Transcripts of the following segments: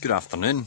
Good afternoon.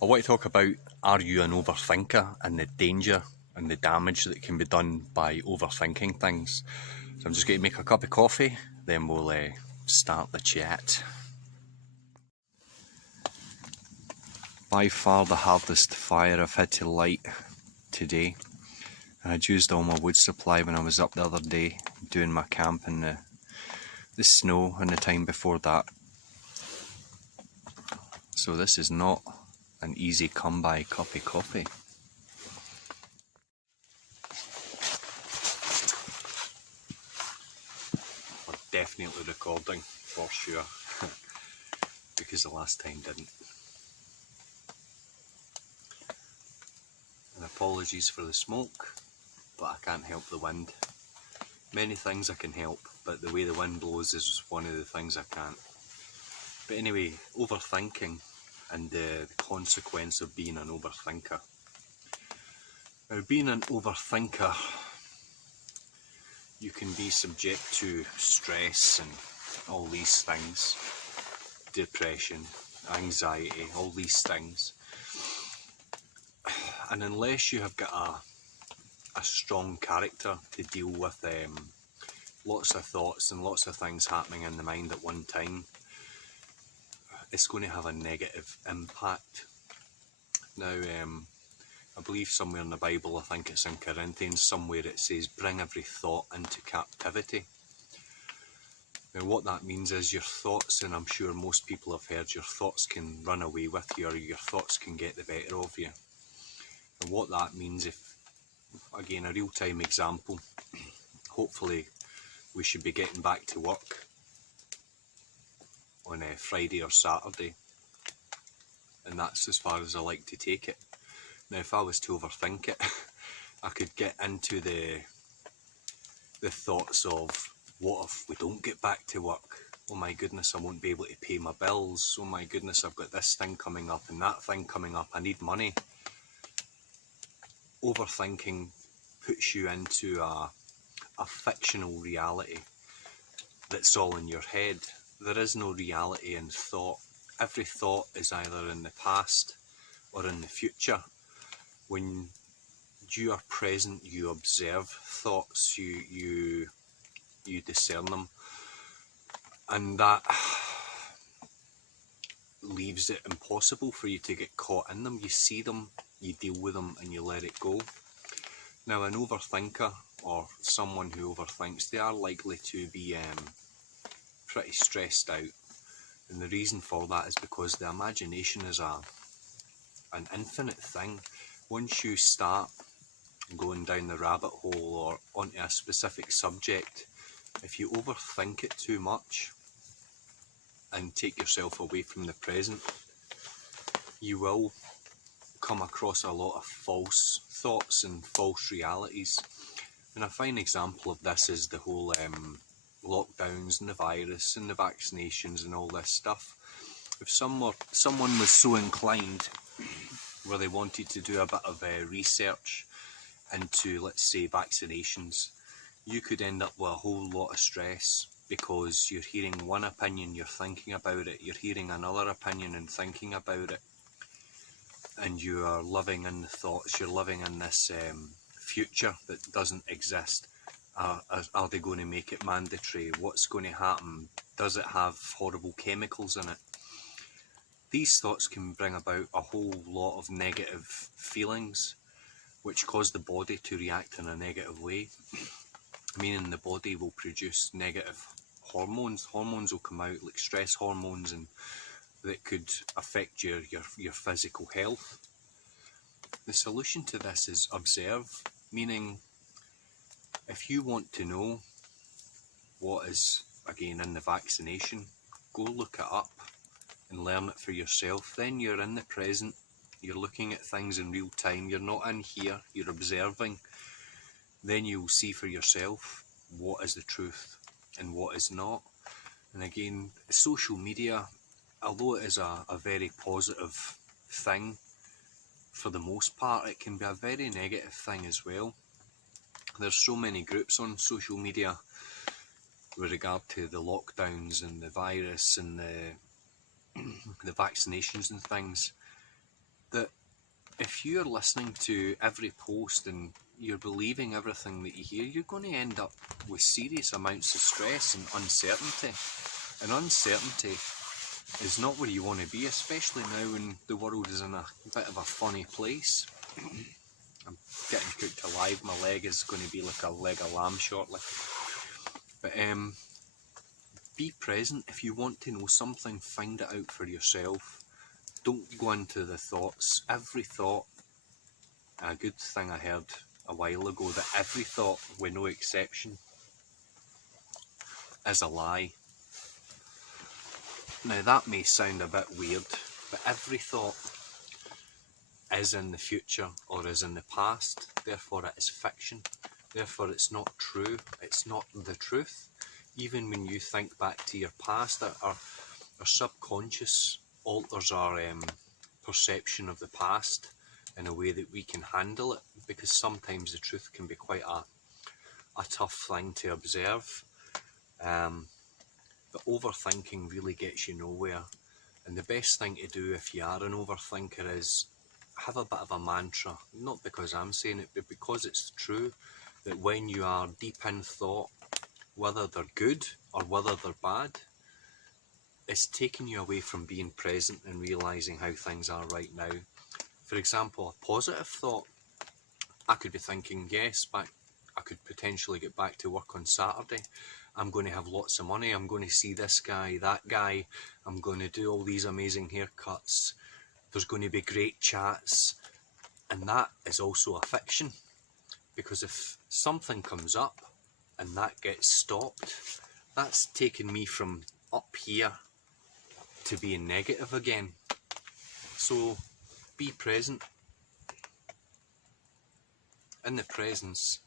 I want to talk about, are you an overthinker, and the danger and the damage that can be done by overthinking things. So I'm just going to make a cup of coffee, then we'll start the chat. By far the hardest fire I've had to light today. I'd used all my wood supply when I was up the other day doing my camp in the snow and the time before that. So this is not an easy come by cup of coffee. We're definitely recording for sure because the last time didn't. And apologies for the smoke, but I can't help the wind. Many things I can help, but the way the wind blows is one of the things I can't. But anyway, overthinking and the consequence of being an overthinker. Now, being an overthinker, you can be subject to stress and all these things, depression, anxiety, all these things. And unless you have got a strong character to deal with lots of thoughts and lots of things happening in the mind at one time, it's going to have a negative impact. Now, I believe somewhere in the Bible, I think it's in Corinthians, somewhere it says, bring every thought into captivity. Now what that means is your thoughts, and I'm sure most people have heard, your thoughts can run away with you, or your thoughts can get the better of you. And what that means, if, again, a real-time example, hopefully we should be getting back to work on a Friday or Saturday, and that's as far as I like to take it. Now if I was to overthink it, I could get into the thoughts of, what if we don't get back to work? Oh my goodness, I won't be able to pay my bills. Oh my goodness, I've got this thing coming up and that thing coming up, I need money. Overthinking puts you into a fictional reality that's all in your head. There is no reality in thought. Every thought is either in the past or in the future. When you are present, you observe thoughts, you discern them, and that leaves it impossible for you to get caught in them. You see them, you deal with them, and you let it go. Now, an overthinker, or someone who overthinks, they are likely to be pretty stressed out, and the reason for that is because the imagination is an infinite thing. Once you start going down the rabbit hole or onto a specific subject, if you overthink it too much and take yourself away from the present, you will come across a lot of false thoughts and false realities. And a fine example of this is the whole lockdowns and the virus and the vaccinations and all this stuff. If someone was so inclined where they wanted to do a bit of research into, let's say, vaccinations, you could end up with a whole lot of stress because you're hearing one opinion, you're thinking about it, you're hearing another opinion and thinking about it, and you are living in the thoughts, you're living in this future that doesn't exist. Are they going to make it mandatory? What's going to happen? Does it have horrible chemicals in it? These thoughts can bring about a whole lot of negative feelings, which cause the body to react in a negative way, meaning the body will produce negative hormones. Hormones will come out, like stress hormones, and that could affect your physical health. The solution to this is observe, meaning if you want to know what is, again, in the vaccination, go look it up and learn it for yourself. Then you're in the present, you're looking at things in real time, you're not in here, you're observing. Then you'll see for yourself what is the truth and what is not. And again, social media, although it is a very positive thing for the most part, it can be a very negative thing as well. There's so many groups on social media with regard to the lockdowns and the virus and the vaccinations and things, that if you're listening to every post and you're believing everything that you hear, you're going to end up with serious amounts of stress and uncertainty. And uncertainty is not where you want to be, especially now when the world is in a bit of a funny place. I'm getting cooked alive. My leg is going to be like a leg of lamb shortly. But be present. If you want to know something, find it out for yourself. Don't go into the thoughts. Every thought, a good thing I heard a while ago, that every thought, with no exception, is a lie. Now that may sound a bit weird, but every thought is in the future or is in the past, therefore it is fiction, therefore it's not true, it's not the truth. Even when you think back to your past, our subconscious alters our perception of the past in a way that we can handle it, because sometimes the truth can be quite a tough thing to observe. But overthinking really gets you nowhere. And the best thing to do if you are an overthinker is have a bit of a mantra, not because I'm saying it, but because it's true, that when you are deep in thought, whether they're good or whether they're bad, it's taking you away from being present and realising how things are right now. For example, a positive thought, I could be thinking, yes, I could potentially get back to work on Saturday. I'm going to have lots of money. I'm going to see this guy, that guy. I'm going to do all these amazing haircuts. There's going to be great chats. And that is also a fiction. Because if something comes up and that gets stopped, that's taken me from up here to being negative again. So be present. In the presence,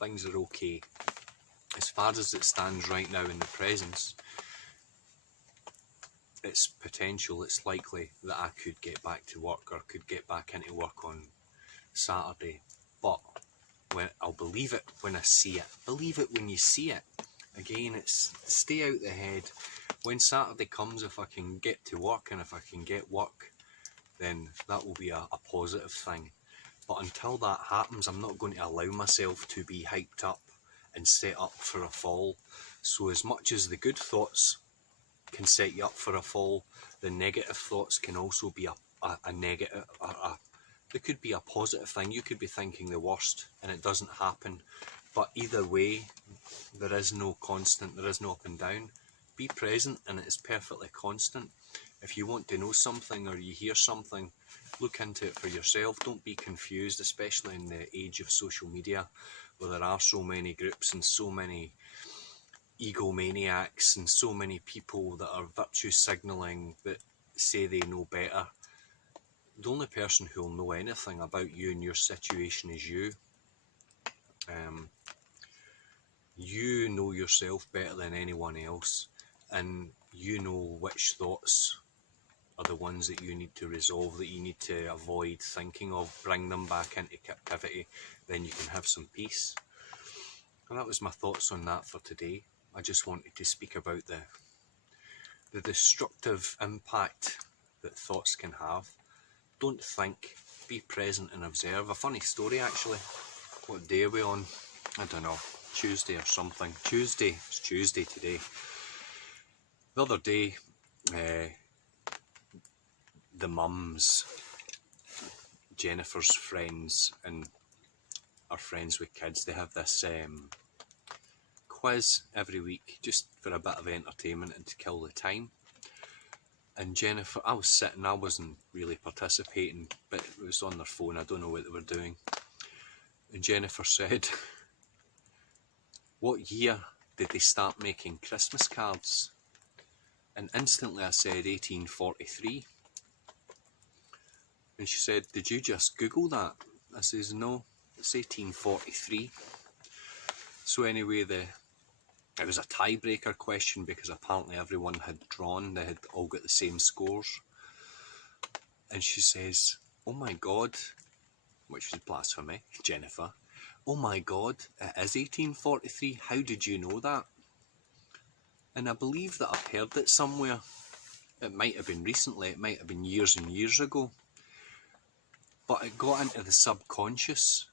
things are okay. As far as it stands right now in the presence, it's potential, it's likely that I could get back to work or could get back into work on Saturday. But I'll believe it when I see it. Believe it when you see it. Again, it's stay out the head. When Saturday comes, if I can get to work and if I can get work, then that will be a positive thing. But until that happens, I'm not going to allow myself to be hyped up and set up for a fall. So as much as the good thoughts can set you up for a fall, the negative thoughts can also be a negative, there could be a positive thing. You could be thinking the worst and it doesn't happen. But either way, there is no constant, there is no up and down. Be present and it is perfectly constant. If you want to know something or you hear something, look into it for yourself. Don't be confused, especially in the age of social media, where there are so many groups and so many egomaniacs and so many people that are virtue signalling, that say they know better. The only person who will know anything about you and your situation is you. You know yourself better than anyone else, and you know which thoughts are the ones that you need to resolve, that you need to avoid thinking of, bring them back into captivity, then you can have some peace. And that was my thoughts on that for today. I just wanted to speak about the destructive impact that thoughts can have. Don't think, be present and observe. A funny story actually. What day are we on? I don't know, Tuesday or something. Tuesday, it's Tuesday today. The other day, the mums, Jennifer's friends and our friends with kids, they have this quiz every week just for a bit of entertainment and to kill the time. And Jennifer, I was sitting, I wasn't really participating, but it was on their phone, I don't know what they were doing. And Jennifer said, what year did they start making Christmas cards? And instantly I said 1843. And she said, did you just Google that? I says, no, it's 1843. So anyway, it was a tiebreaker question because apparently everyone had drawn, they had all got the same scores. And she says, oh my God, which is blasphemy, Jennifer, oh my God, it is 1843, how did you know that? And I believe that I've heard it somewhere. It might have been recently, it might have been years and years ago, but it got into the subconscious,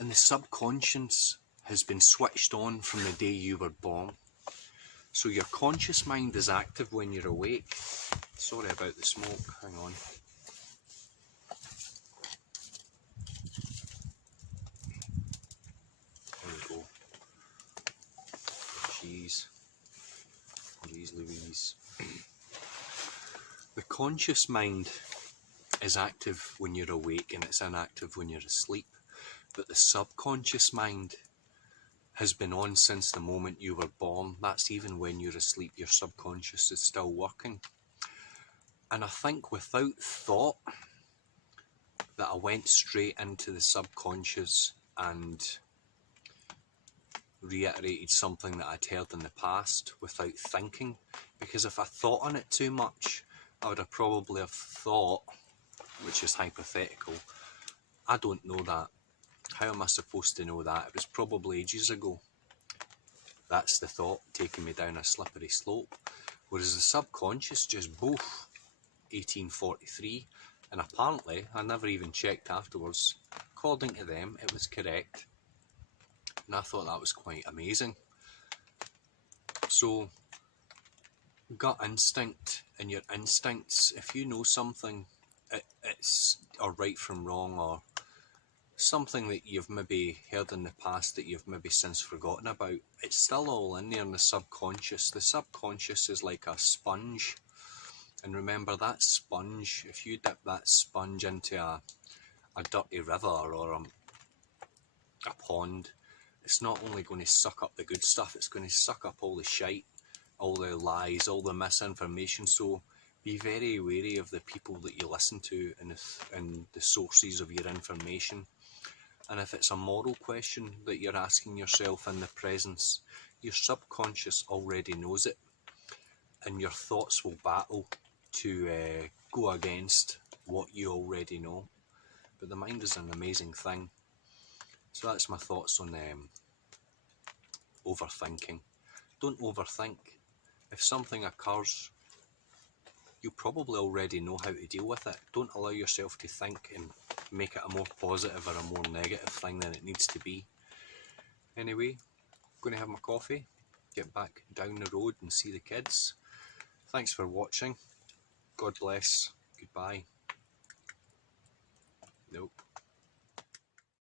and the subconscious has been switched on from the day you were born. So your conscious mind is active when you're awake. Sorry about the smoke, hang on. There we go. Jeez Louise. The conscious mind is active when you're awake and it's inactive when you're asleep. But the subconscious mind has been on since the moment you were born. That's even when you're asleep, your subconscious is still working. And I think without thought that I went straight into the subconscious and reiterated something that I'd heard in the past without thinking, because if I thought on it too much, I would have probably have thought, which is hypothetical, I don't know that. How am I supposed to know that? It was probably ages ago. That's the thought taking me down a slippery slope. Whereas the subconscious just boof, 1843, and apparently, I never even checked afterwards, according to them, it was correct. And I thought that was quite amazing. So, gut instinct and your instincts, if you know something, it's or right from wrong, or something that you've maybe heard in the past that you've maybe since forgotten about, it's still all in there in the subconscious. The subconscious is like a sponge. And remember, that sponge, if you dip that sponge into a dirty river or a pond, it's not only going to suck up the good stuff, it's going to suck up all the shite, all the lies, all the misinformation. So be very wary of the people that you listen to and the sources of your information. And if it's a moral question that you're asking yourself in the presence, your subconscious already knows it, and your thoughts will battle to go against what you already know. But the mind is an amazing thing. So that's my thoughts on overthinking. Don't overthink. If something occurs, you probably already know how to deal with it. Don't allow yourself to think and make it a more positive or a more negative thing than it needs to be. Anyway, I'm going to have my coffee, get back down the road and see the kids. Thanks for watching. God bless. Goodbye. Nope.